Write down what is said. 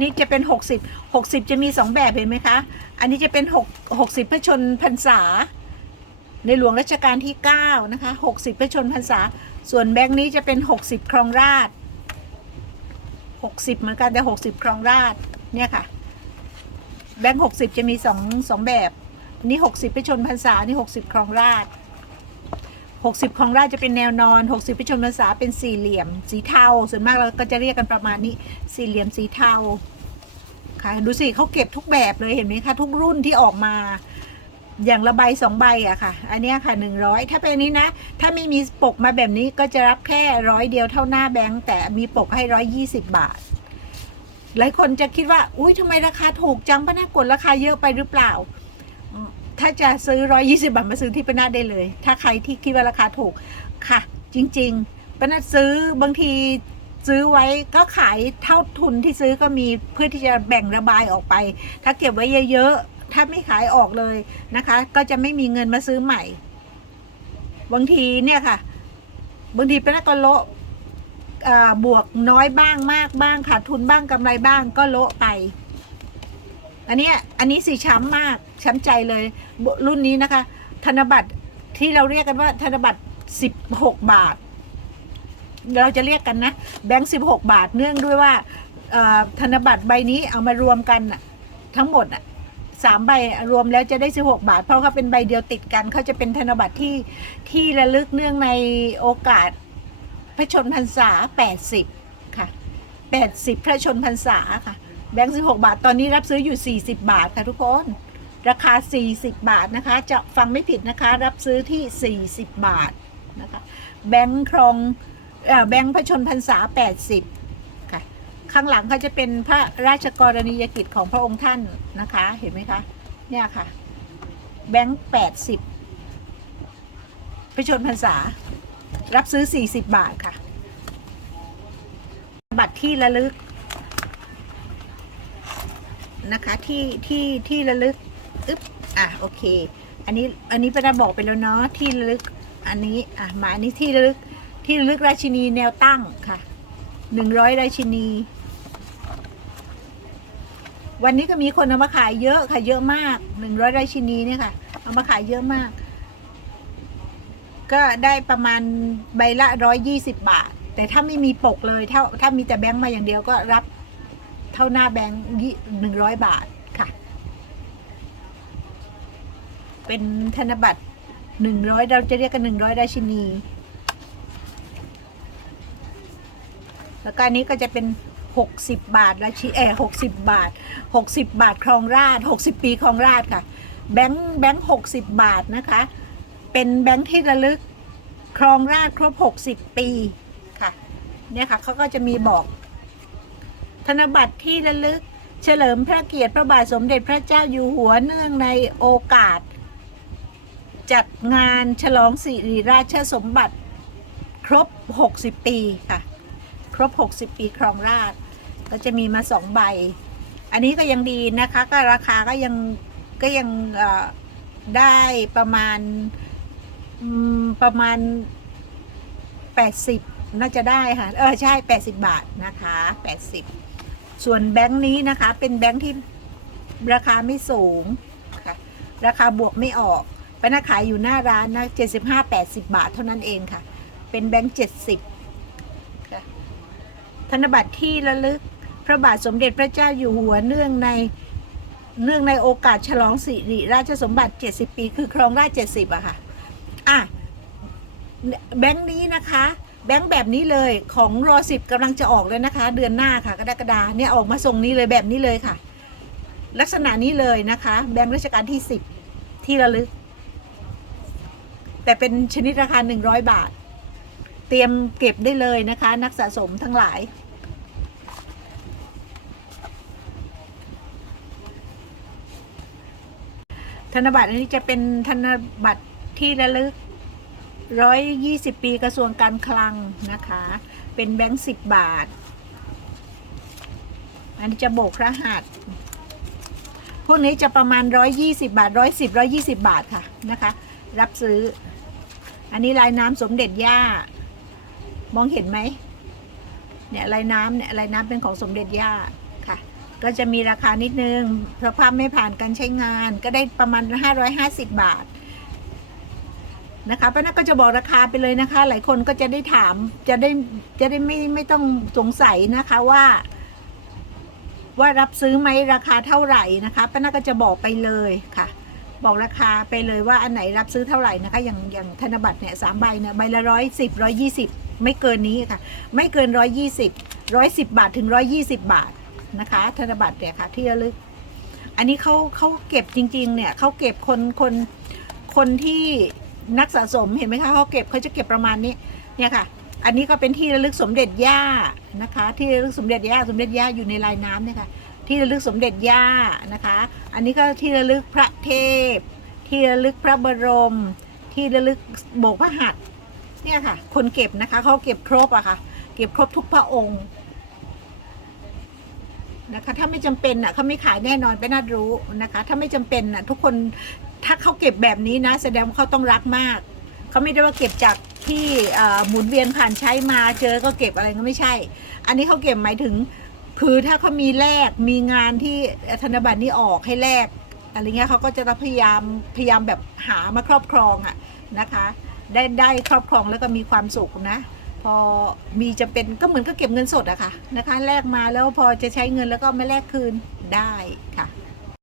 นนี้จะเป็น 60 60 จะมี 2 แบบเห็นไหมคะ อันนี้จะเป็น 6 60พระชนพรรษา ในหลวงรัชกาลที่ 9 นะคะ 60พระชนพรรษา ส่วนแบงค์นี้จะเป็น 60 ครองราช60 เหมือนกันแต่ 60 ครองราชเนี่ยค่ะ แบงค์ 60 จะมี2 2แบบ อันนี้ 60พระชนพรรษา อันนี่60 ครองราช 60 ของราชจะเป็นแนวนอน 60พิชนภาษาเป็นสี่เหลี่ยม สีเทาส่วนมากเราก็จะเรียกกันประมาณนี้ สี่เหลี่ยมสีเทาค่ะดูสิเขาเก็บทุกแบบเลยเห็นไหมคะ ทุกรุ่นที่ออกมา อย่างละใบสองใบอะค่ะ อันนี้ค่ะหนึ่งร้อยถ้าเป็นนี้นะ ถ้าไม่มีปกมาแบบนี้ก็จะรับแค่ร้อยเดียวเท่าหน้าแบงค์แต่มีปกให้ร้อยยี่สิบบาท หลายคนจะคิดว่า อุ้ยทำไมราคาถูกจังป้าน่ากดราคาเยอะไปหรือเปล่า ถ้าจะซื้อร้อยี่สิบาทมาซื้อที่ปนาได้เลย ถ้าใครที่คิดว่าราคาถูกค่ะ จริงๆปนาซื้อบางทีซื้อไว้ก็ขายเท่าทุนที่ซื้อก็มีเพื่อที่จะแบ่งระบายออกไป ถ้าเก็บไว้เยอะๆ ถ้าไม่ขายออกเลยนะคะ ก็จะไม่มีเงินมาซื้อใหม่ บางทีเนี่ยค่ะ บางทีเป็นก็โละอ่บวกน้อยบ้างมากบ้างขาดทุนบ้างกำไรบ้างก็โละไป อันนี้อันนี้สีช้ำมากช้ำใจเลยรุ่นนี้นะคะ ธนบัตรที่เราเรียกกันว่าธนบัตรสิบหกบาท เราจะเรียกกันนะแบงค์สิบหกบาทเนื่องด้วยว่าธนบัตรใบนี้เอามารวมกันทั้งหมดสามใบรวมแล้วจะได้สิบหกบาท เพราะเขาเป็นใบเดียวติดกันเขาจะเป็นธนบัตรที่ที่ระลึกเนื่องในโอกาสพระชนพรรษาแปดสิบค่ะแปดสิบพระชนพรรษาค่ะ แบงค์สิบหกบาท ตอนนี้รับซื้ออยู่ 40 บาทค่ะทุกคน ราคา 40 บาทนะคะ จะฟังไม่ผิดนะคะ รับซื้อที่ 40 บาทนะคะ แบงค์ครองแบงค์พระชนพรรษา 80 ค่ะ ข้างหลังเขาจะเป็นพระราชกรณียกิจของพระองค์ท่านนะคะ เห็นไหมคะ เนี่ยค่ะ แบงค์ 80 พระชนพรรษา รับซื้อ 40 บาทค่ะ บัตรที่ระลึก นะคะที่ที่ที่ระลึกอึ๊บอะโอเค อันนี้อันนี้ประดาบอกไปแล้วเนาะที่ระลึกอันนี้อะมาอันนี้ที่ระลึกที่ระลึกราชินีแนวตั้งค่ะหนึ่งร้อยราชินี วันนี้ก็มีคนเอามาขายเยอะค่ะเยอะมากหนึ่งร้อยราชินีเนี่ยค่ะเอามาขายเยอะมาก ก็ได้ประมาณใบละร้อยยี่สิบบาท แต่ถ้าไม่มีปกเลยถ้าถ้ามีแต่แบงค์มาอย่างเดียวก็รับ เท่าหน้าแบงค์หนึ่งร้อยบาทค่ะ เป็นธนบัตรหนึ่งร้อยเราจะเรียกกันหนึ่งร้อยราชินี แล้วก็อันนี้ก็จะเป็นหกสิบบาทราชิเอหกสิบบาทหกสิบบาทครองราชหกสิบปีครองราชค่ะ แบงค์แบงค์หกสิบบาทนะคะ เป็นแบงค์ที่ระลึกครองราชครบหกสิบปีค่ะ เนี่ยค่ะเขาก็จะมีบอก นบัตรที่ระลึก เฉลิมพระเกียรติพระบาทสมเด็จพระเจ้าอยู่หัวเนื่องในโอกาส จัดงานฉลองสิริราชสมบัติ ครบ 60 ปีค่ะ ครบ 60 ปีครองราชก็จะมีมาสองใบ อันนี้ก็ยังดีนะคะ ก็ราคาก็ยังก็ยังได้ประมาณประมาณ 80 น่าจะได้ค่ะ เออ ใช่ 80 บาทนะคะ 80 ส่วนแบงค์นี้นะคะ เป็นแบงค์ที่ราคาไม่สูงค่ะราคาบวกไม่ออกปนาขายอยู่หน้าร้านนะ75 80 บาทเท่านั้นเองค่ะ เป็นแบงค์70ค่ะธนบัตรที่ระลึก พระบาทสมเด็จพระเจ้าอยู่หัวเนื่องในเนื่องในโอกาสฉลองสิริราชสมบัติ 70 ปี คือครองราช70อะค่ะ อะ แบงค์นี้นะคะ บงค์แบบนี้เลยของรอสิบกำลังจะออกเลยนะคะ เดือนหน้าค่ะกรกฎาเนี่ยออกมาส่งนี้เลยแบบนี้เลยค่ะ ลักษณะนี้เลยนะคะ แบงค์ราชการที่สิบที่ระลึก แต่เป็นชนิดราคาหนึ่งร้อยบาท เตรียมเก็บได้เลยนะคะ นักสะสมทั้งหลายธนบัตรอันนี้จะเป็นธนบัตรที่ระลึก ร้อยยี่สิบปีกระทรวงการคลังนะคะ เป็นแบงค์สิบบาท อันนี้จะโบกรหัส พวกนี้จะประมาณร้อยยี่สิบาทร้อยสิบร้อยี่สิบาทค่ะนะคะ รับซื้อ อันนี้ลายน้ำสมเด็จย่า มองเห็นไหม เนี่ยลายน้ำเนี่ยลายน้ำเป็นของสมเด็จย่าค่ะ ก็จะมีราคานิดนึงสภาพไม่ผ่านการใช้งาน ก็ได้ประมาณ 550 บาท นะคะป้านัทก็จะบอกราคาไปเลยนะคะ หลายคนก็จะได้ถามจะได้จะได้ไม่ไม่ต้องสงสัยนะคะว่า ว่ารับซื้อไหมราคาเท่าไหร่นะคะป้านัทก็จะบอกไปเลยค่ะ บอกราคาไปเลยว่าอันไหนรับซื้อเท่าไหร่นะคะ อย่างอย่างธนบัตรเนี่ยสามใบเนี่ยใบละร้อยสิบร้อยยี่สิบไม่เกินนี้ค่ะ ไม่เกินร้อยยี่สิบร้อยสิบบาทถึงร้อยยี่สิบบาทนะคะ ธนบัตรเนี่ยค่ะ ที่ระลึก อันนี้เขาเขาเก็บจริง ๆ เนี่ยเขาเก็บคนคนคนที่ นักสะสมเห็นไหมคะเขาเก็บเขาจะเก็บประมาณนี้เนี่ยค่ะ อันนี้ก็เป็นที่ระลึกสมเด็จย่านะคะ ที่ระลึกสมเด็จย่าสมเด็จย่าอยู่ในลายน้ำเนี่ยค่ะที่ระลึกสมเด็จย่านะคะ อันนี้ก็ที่ระลึกพระเทพ ที่ระลึกพระบรม ที่ระลึกโบกพระหัตถ์เนี่ยค่ะ คนเก็บนะคะเขาเก็บครบอะค่ะ เก็บครบทุกพระองค์นะคะถ้าไม่จำเป็นอะเขาไม่ขายแน่นอนไปน่ารู้นะคะ ถ้าไม่จำเป็นอะทุกคน ถ้าเขาเก็บแบบนี้นะ แสดงว่าเขาต้องรักมาก เขาไม่ได้ว่าเก็บจากที่หมุนเวียนผ่านใช้มาเจอก็เก็บอะไรก็ไม่ใช่ อันนี้เขาเก็บหมายถึงคือถ้าเขามีแลกมีงานที่ธนบัตรนี้ออกให้แลกอะไรเงี้ยเขาก็จะพยายามพยายามแบบหามาครอบครองอะนะคะ ได้ได้ครอบครองแล้วก็มีความสุขนะ พอมีจะเป็นก็เหมือนก็เก็บเงินสดอะค่ะนะคะแลกมาแล้วพอจะใช้เงินแล้วก็มาแลกคืนได้ค่ะ